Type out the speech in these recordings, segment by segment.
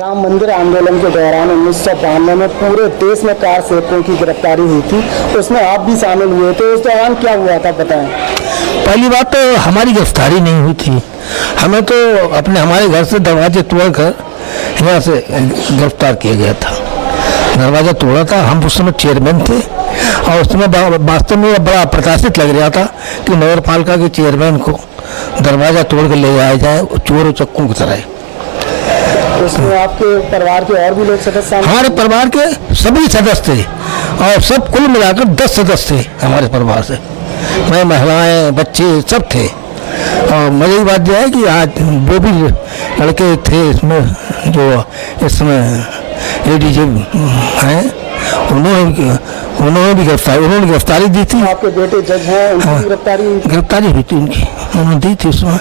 राम मंदिर आंदोलन के दौरान 1992 में पूरे देश में कार सेवकों की गिरफ्तारी हुई थी, उसमें आप भी शामिल हुए थे। उस दौरान क्या हुआ था बताएं। पहली बात तो हमारी गिरफ्तारी नहीं हुई थी, हमें तो हमारे घर से दरवाजे तोड़कर यहाँ से गिरफ्तार किया गया था। दरवाजा तोड़ा था, हम उस समय चेयरमैन थे और उस समय वास्तव में बड़ा प्रकाशित लग रहा था कि नगर पालिका के चेयरमैन को दरवाजा तोड़ कर ले जाया जाए चोर और चक्कू की तरह। उसमें आपके परिवार के और भी लोग सदस्य? हमारे परिवार के सभी सदस्य थे और सब कुल मिलाकर 10 सदस्य थे हमारे परिवार से। मैं, महिलाएं, बच्चे सब थे। और मजे की बात यह है कि आज वो भी लड़के थे इसमें जो इसमें एडीजे हैं, उन्होंने भी गिरफ्तारी दी थी। आपके बेटे जज हैं, उनकी गिरफ्तारी हुई थी, उनकी उन्होंने दी थी। उसमें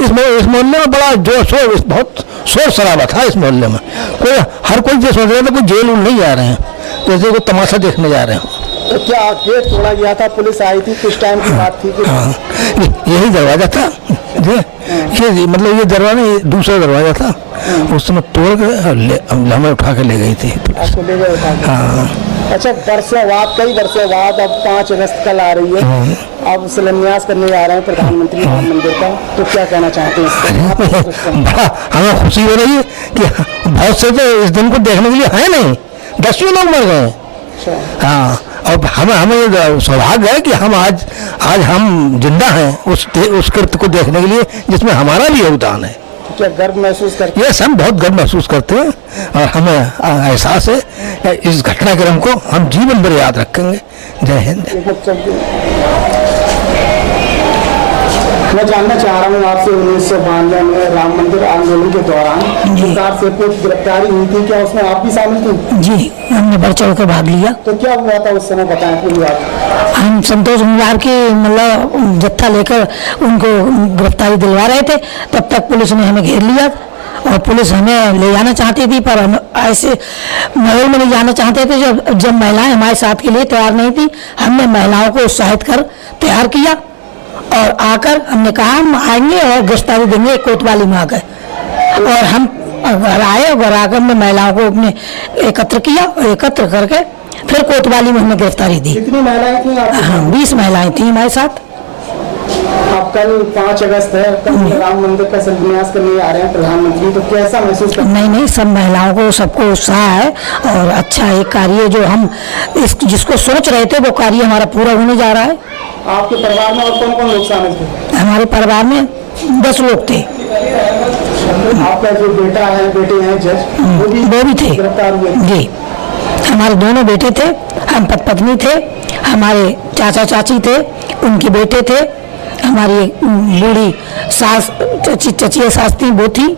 इस मोहल्ले में बड़ा बहुत शोर शराबा था। इस मोहल्ले में हर कोई ये सोच रहा था कोई जेल नहीं जा रहे हैं, जैसे कोई तमाशा देखने जा रहे हैं। तो क्या गेट तोड़ा गया था, पुलिस आई थी, कुछ टाइम की बात थी? यही दरवाजा था, ये मतलब ये दरवाजा दूसरा दरवाजा था, उस समय तोड़ कर हमें उठा के ले गई थी पुलिस। हाँ। अच्छा, कई वर्षों बाद अब 5 अगस्त कल आ रही है, अब शिलान्यास करने जा रहे हैं प्रधानमंत्री राम मंदिर का, तो क्या कहना चाहते हैं? बड़ा हमें खुशी हो रही है कि बहुत से तो इस दिन को देखने के लिए है नहीं, 10 लोग मर गए। हाँ, और हमें सौभाग्य है कि हम आज हम जिंदा हैं उस कृत्य को देखने के लिए जिसमें हमारा भी योगदान है। क्या गर्व महसूस करते हैं? ये हम बहुत गर्व महसूस करते हैं और हमें एहसास है इस घटनाक्रम को हम जीवन भर याद रखेंगे। जय हिंद। मैं जानना चाह रहा हूँ आपसे, 1992 में राम मंदिर आंदोलन के दौरान कार सेवकों की गिरफ्तारी हुई थी, क्या उसमें आप भी शामिल थे? जी, हमने बढ़ चढ़ कर भाग लिया। तो क्या हुआ था उस समय, बताएं पूरी बात। हम संतोष निवार की मतलब जत्था लेकर उनको गिरफ्तारी दिलवा रहे थे, तब तक पुलिस ने हमें घेर लिया और पुलिस हमें ले जाना चाहती थी, पर हम ऐसे महल में नहीं जाना चाहते थे जब महिलाएं हमारे साथ के लिए तैयार नहीं थी। हमने महिलाओं को उत्साहित कर तैयार किया और आकर हमने कहा हम आएंगे और गिरफ्तारी देंगे कोतवाली में आकर, और हम घर आए और घर आकर हमने महिलाओं को अपने एकत्र किया और एकत्र करके फिर कोतवाली में हमने गिरफ्तारी दी। कितनी महिलाएं थी? हाँ, 20 महिलाएं थी हमारे साथ। अब कल 5 अगस्त है, कल राम मंदिर का शिलान्यास करने आ रहे हैं प्रधानमंत्री, तो कैसा महसूस करते हैं? नहीं, सब महिलाओं को सबको उत्साह है और अच्छा एक कार्य जो हम जिसको सोच रहे थे वो कार्य हमारा पूरा होने जा रहा है। आपके परिवार में और कौन कौन लोग शामिल थे? हमारे परिवार में 10 लोग थे। आपका जो बेटे हैं जज, वो भी थे गिरफ्तार हुए? जी, हमारे दोनों बेटे थे, हम पत्नी थे, हमारे चाचा चाची थे, उनके बेटे थे, हमारी बूढ़ी सास चचिया सास थी, वो थी।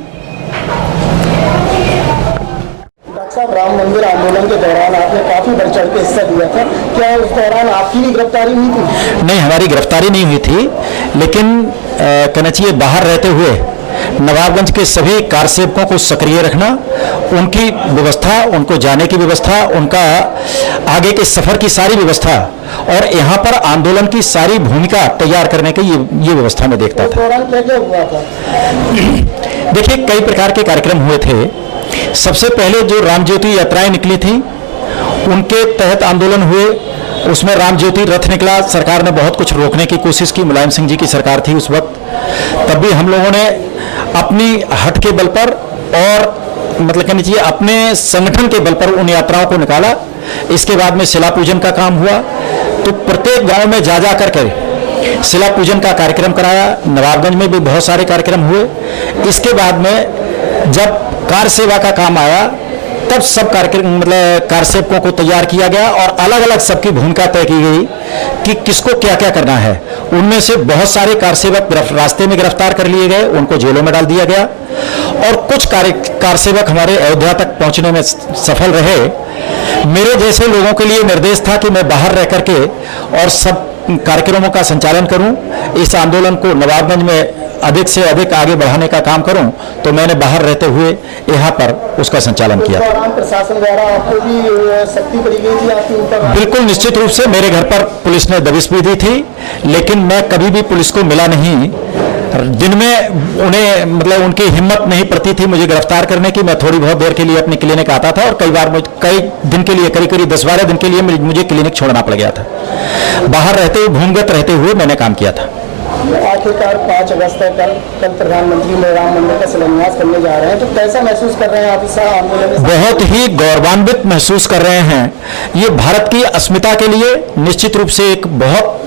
राम मंदिर आंदोलन के दौरान आपने काफी बढ़ चढ़ के हिस्सा दिया था, क्या उस दौरान आपकी भी गिरफ्तारी हुई थी? नहीं, हमारी गिरफ्तारी नहीं हुई थी, लेकिन कहना चाहिए बाहर रहते हुए नवाबगंज के सभी कार सेवकों को सक्रिय रखना, उनकी व्यवस्था, उनको जाने की व्यवस्था, उनका आगे के सफर की सारी व्यवस्था और यहाँ पर आंदोलन की सारी भूमिका तैयार करने की ये व्यवस्था मैं देखता था। दौरान क्या हुआ था? देखिए, कई प्रकार के कार्यक्रम हुए थे। सबसे पहले जो राम ज्योति यात्राएं निकली थी उनके तहत आंदोलन हुए, उसमें राम ज्योति रथ निकला। सरकार ने बहुत कुछ रोकने की कोशिश की, मुलायम सिंह जी की सरकार थी उस वक्त, तब भी हम लोगों ने अपनी हट के बल पर और मतलब कहना चाहिए अपने संगठन के बल पर उन यात्राओं को निकाला। इसके बाद में शिला पूजन का काम हुआ, तो प्रत्येक गांव में जा कर शिला पूजन का कार्यक्रम कराया। नवाबगंज में भी बहुत सारे कार्यक्रम हुए। इसके बाद में जब कार सेवा का काम आया तब सब कार्यक्रम मतलब कार सेवकों को तैयार किया गया और अलग अलग सबकी भूमिका तय की गई कि किसको क्या क्या करना है। उनमें से बहुत सारे कार सेवक रास्ते में गिरफ्तार कर लिए गए, उनको जेलों में डाल दिया गया और कुछ कार सेवक हमारे अयोध्या तक पहुंचने में सफल रहे। मेरे जैसे लोगों के लिए निर्देश था कि मैं बाहर रह करके और सब कार्यक्रमों का संचालन करूं, इस आंदोलन को नवाबगंज में अधिक से अधिक आगे बढ़ाने का काम करूं, तो मैंने बाहर रहते हुए यहाँ पर उसका संचालन किया। प्रशासन द्वारा आपको भी सख्ती करी गई थी आपके ऊपर? बिल्कुल निश्चित रूप से मेरे घर पर पुलिस ने दबिश भी दी थी, लेकिन मैं कभी भी पुलिस को मिला नहीं। दिन में उन्हें मतलब उनकी हिम्मत नहीं पड़ती थी मुझे गिरफ्तार करने की। मैं थोड़ी बहुत देर के लिए अपनी क्लिनिक आता था और कई बार कई दिन के लिए करीब 10-12 दिन के लिए मुझे क्लिनिक छोड़ना पड़ गया था। बाहर रहते हुए भूमिगत रहते हुए मैंने काम किया था। आखिरकार 5 अगस्त कल प्रधानमंत्री में राम मंदिर का शिलान्यास करने जा रहे हैं, तो कैसा महसूस कर रहे हैं आप इस आंदोलन में? बहुत ही गौरवान्वित महसूस कर रहे हैं। ये भारत की अस्मिता के लिए निश्चित रूप से एक बहुत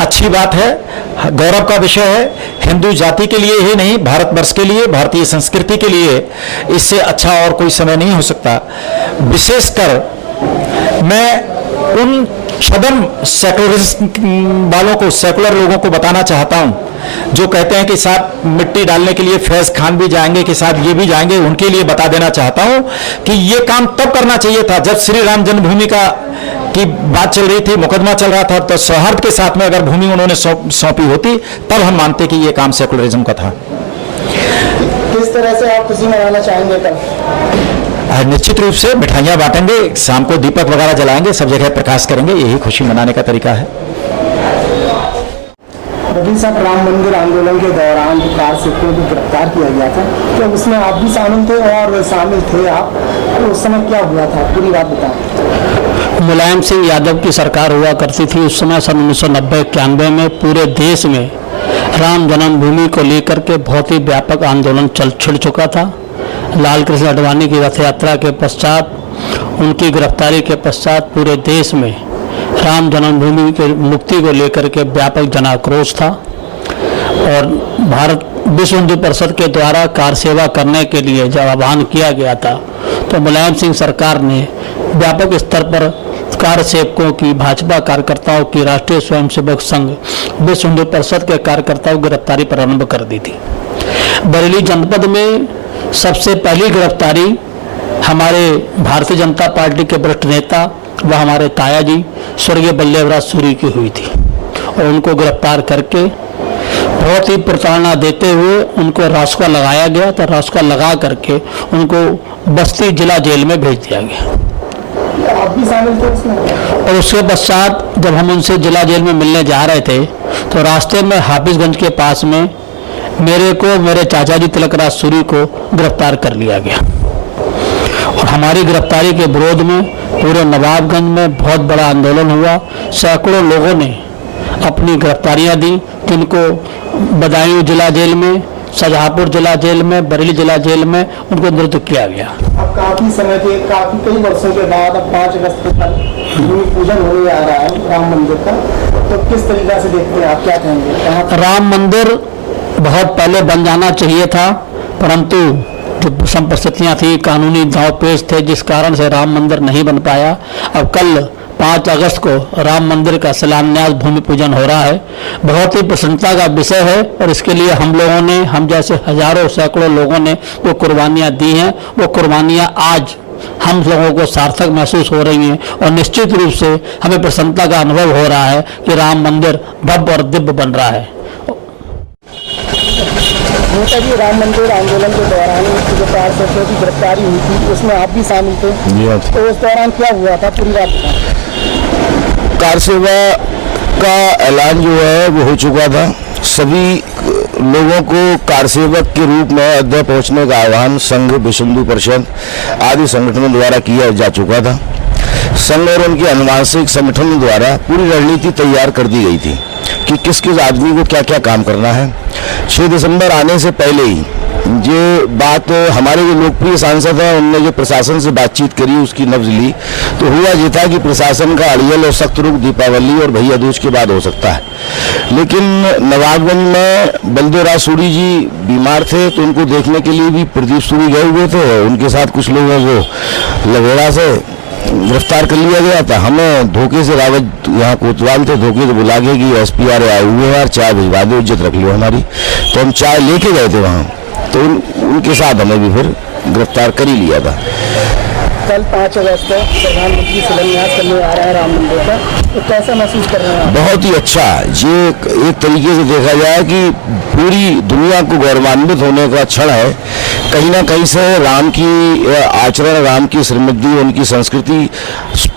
अच्छी बात है, गौरव का विषय है। हिंदू जाति के लिए ही नहीं, भारतवर्ष के लिए, भारतीय संस्कृति के लिए इससे अच्छा और कोई समय नहीं हो सकता। विशेषकर मैं उन छदम सेकुलरिस्ट वालों को, सेकुलर लोगों को बताना चाहता हूं जो कहते हैं कि साहब मिट्टी डालने के लिए फैज खान भी जाएंगे कि साहब ये भी जाएंगे। उनके लिए बता देना चाहता हूं कि ये काम तब करना चाहिए था जब श्री राम जन्मभूमि की बात चल रही थी, मुकदमा चल रहा था। तो सौहार्द के साथ में अगर भूमि उन्होंने सौंपी होती तब हम मानते कि ये काम सेकुलरिज्म का था। किस तरह से आप खुशी मनाना चाहेंगे कल? निश्चित रूप से मिठाइयाँ बांटेंगे, शाम को दीपक वगैरह जलाएंगे, सब जगह प्रकाश करेंगे। यही खुशी मनाने का तरीका है। रवि साहब, राम मंदिर आंदोलन के दौरान जो कार सेवकों को गिरफ्तार किया गया था, तो उसमें आप भी शामिल थे और शामिल थे आप, तो उस समय क्या हुआ था, पूरी बात बताएं। मुलायम सिंह यादव की सरकार हुआ करती थी उस समय, सन 1990-91 में पूरे देश में राम जन्मभूमि को लेकर के बहुत ही व्यापक आंदोलन छिड़ चुका था। लाल कृष्ण आडवाणी की रथ यात्रा के पश्चात, उनकी गिरफ्तारी के पश्चात पूरे देश में राम जन्मभूमि के मुक्ति को लेकर के व्यापक जनाक्रोश था और भारत विश्व हिंदू परिषद के द्वारा कार सेवा करने के लिए जब आह्वान किया गया था तो मुलायम सिंह सरकार ने व्यापक स्तर पर कार सेवकों की, भाजपा कार्यकर्ताओं की, राष्ट्रीय स्वयंसेवक संघ, विश्व हिंदू परिषद के कार्यकर्ताओं की गिरफ्तारी प्रारंभ कर दी थी। बरेली जनपद में सबसे पहली गिरफ्तारी हमारे भारतीय जनता पार्टी के वरिष्ठ नेता व हमारे ताया जी स्वर्गीय बल्लेवराज सूरी की हुई थी और उनको गिरफ्तार करके बहुत ही प्रताड़ना देते हुए उनको रासुका लगाया गया। तो रासुका लगा करके उनको बस्ती जिला जेल में भेज दिया गया। आप भी शामिल थे उसमें? और उसके पश्चात जब हम उनसे जिला जेल में मिलने जा रहे थे तो रास्ते में हाफिजगंज के पास में मेरे को, मेरे चाचा जी तिलकराज सूरी को गिरफ्तार कर लिया गया और हमारी गिरफ्तारी के विरोध में पूरे नवाबगंज में बहुत बड़ा आंदोलन हुआ। सैकड़ों लोगों ने अपनी गिरफ्तारियां दी, जिनको बदायूं जिला जेल में, शाहजहांपुर जिला जेल में, बरेली जिला जेल में उनको निरुद्ध किया गया। अब काफी समय के, कई वर्षों के बाद अब 5 अगस्त को भूमि पूजन होने जा रहा है राम मंदिर का, तो किस तरीका से देखते हैं आप, क्या कहेंगे? राम मंदिर बहुत पहले बन जाना चाहिए था, परंतु जो विषम परिस्थितियाँ थी, कानूनी दांव पेच थे, जिस कारण से राम मंदिर नहीं बन पाया। अब कल 5 अगस्त को राम मंदिर का शिलान्यास, भूमि पूजन हो रहा है। बहुत ही प्रसन्नता का विषय है और इसके लिए हम लोगों ने, हम जैसे हजारों सैकड़ों लोगों ने जो कुर्बानियाँ दी हैं, वो कुर्बानियाँ आज हम लोगों को सार्थक महसूस हो रही हैं और निश्चित रूप से हमें प्रसन्नता का अनुभव हो रहा है कि राम मंदिर भव्य और दिव्य बन रहा है। नेता जी, राम मंदिर आंदोलन के दौरान जो कार सेवकों की गिरफ्तारी हुई थी उसमें आप भी शामिल थे, तो उस दौरान क्या हुआ था, पूरी बात बताएं। कार सेवा का ऐलान जो है वो हो चुका था। सभी लोगों को कार सेवक के रूप में अयोध्या पहुंचने का आह्वान संघ, विश्व हिंदू परिषद आदि संगठनों द्वारा किया जा चुका था। संघ और उनके अनुवांशिक संगठनों द्वारा पूरी रणनीति तैयार कर दी गई थी कि किस किस आदमी को क्या क्या काम करना है। 6 दिसंबर आने से पहले ही ये बात हमारे जो लोकप्रिय सांसद हैं उनने जो प्रशासन से बातचीत करी, उसकी नब्ज ली, तो हुआ ये था कि प्रशासन का अड़ियल और सख्त रुख दीपावली और भैया दूज के बाद हो सकता है। लेकिन नवाबगंज में बलदेवराज सूरी जी बीमार थे तो उनको देखने के लिए भी प्रदीप सूरी गए हुए थे। उनके साथ कुछ लोगों को लगेड़ा से गिरफ्तार कर लिया गया था। हमें धोखे से, रावत यहाँ कोतवाल थे, धोखे से बुला के कि SPR आए हुए हैं और चाय भिजवा दो, इज्जत रख लो हमारी। तो हम चाय लेके गए थे वहाँ, तो उनके साथ हमें भी फिर गिरफ्तार कर ही लिया था। कल 5 अगस्त को प्रधानमंत्री शिलान्यास करने आ रहा है राम मंदिर का, तो कैसा महसूस कर रहे हैं? बहुत ही अच्छा। ये एक तरीके से देखा जाए कि पूरी दुनिया को गौरवान्वित होने का क्षण है। कहीं ना कहीं से राम की आचरण, राम की श्रीमती, उनकी संस्कृति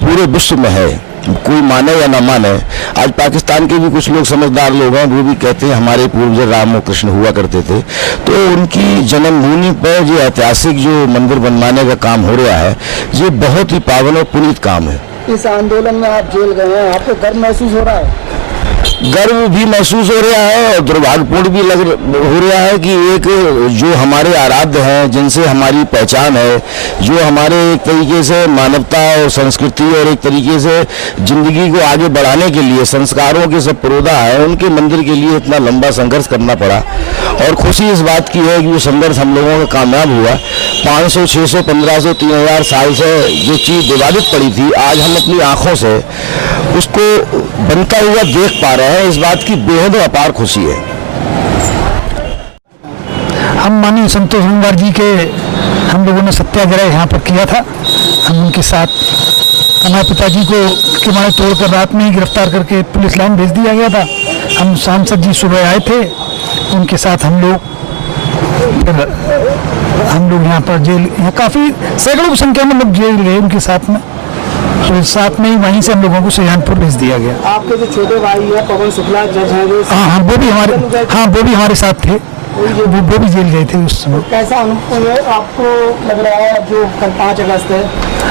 पूरे विश्व में है। कोई माने या ना माने, आज पाकिस्तान के भी कुछ लोग समझदार लोग हैं, वो भी कहते हैं हमारे पूर्वज राम और कृष्ण हुआ करते थे। तो उनकी जन्मभूमि पर जो ऐतिहासिक जो मंदिर बनवाने का काम हो रहा है, ये बहुत ही पावन और पुनीत काम है। इस आंदोलन में आप जेल गए हैं, आपको गर्व महसूस हो रहा है? गर्व भी महसूस हो रहा है और दुर्भाग्यपूर्ण भी हो रहा है कि एक जो हमारे आराध्य हैं, जिनसे हमारी पहचान है, जो हमारे एक तरीके से मानवता और संस्कृति और एक तरीके से जिंदगी को आगे बढ़ाने के लिए संस्कारों के सब पुरोधा है, उनके मंदिर के लिए इतना लंबा संघर्ष करना पड़ा। और खुशी इस बात की है कि वो संघर्ष हम लोगों का कामयाब हुआ। 500, 600, 1500, 3000 साल से जो चीज़ विवादित पड़ी थी, आज हम अपनी आंखों से उसको बनता हुआ देख पा रहे हैं। इस बात की बेहद अपार खुशी है। हम माननीय संतोष गंगवार जी के हम लोगों ने सत्याग्रह यहाँ पर किया था। हम उनके साथ हमारे पिताजी को किनारे तोड़कर रात में ही गिरफ्तार करके पुलिस लाइन भेज दिया गया था। हम सांसद जी सुबह आए थे, उनके साथ हम लोग यहाँ पर जेल, यहाँ काफ़ी सैकड़ों की संख्या में लोग जेल गए उनके साथ में। तो साथ में ही वहीं से हम लोगों को सहारनपुर भेज दिया गया। आपके जो छोटे भाई है पवन शुक्ला जज हैं, हाँ, वो भी हमारे साथ थे, वो भी जेल गए थे उस समय। कैसा अनुभव है आपको लग रहा है जो कल 5 अगस्त है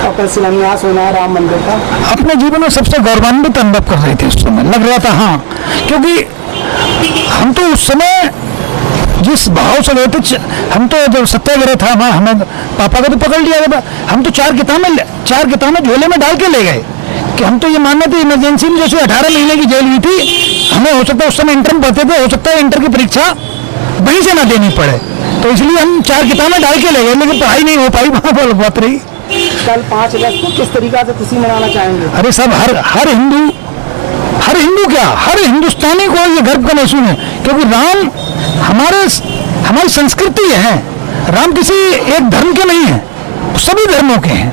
और कल शिलान्यास होना है राम मंदिर का? अपने जीवन में सबसे गौरवान्वित अनुभव कर रहे थे उस समय, लग रहा था। हाँ, क्योंकि हम तो उस समय जिस भाव से गए थे, हम तो जब सत्याग्रह था हमें पापा को तो पकड़ लिया गया, हम तो 4 किताबें झोले में डाल के ले गए कि हम तो ये मानते थे इमरजेंसी में जैसे 18 महीने की जेल हुई थी, हमें हो सकता है उस समय इंटर में पढ़ते थे, हो सकता है इंटर की परीक्षा वहीं से ना देनी पड़े, तो इसलिए हम 4 किताबें डाल के ले गए, लेकिन पढ़ाई नहीं हो पाई, वहाँ पर बात रही। कल 5 अगस्त को किस तरीका से खुशी मनाना चाहेंगे? अरे सब हर हिंदू क्या, हर हिंदुस्तानी को ये गर्व का महसूस है, क्योंकि राम हमारी संस्कृति है। राम किसी एक धर्म के नहीं है, सभी धर्मों के हैं।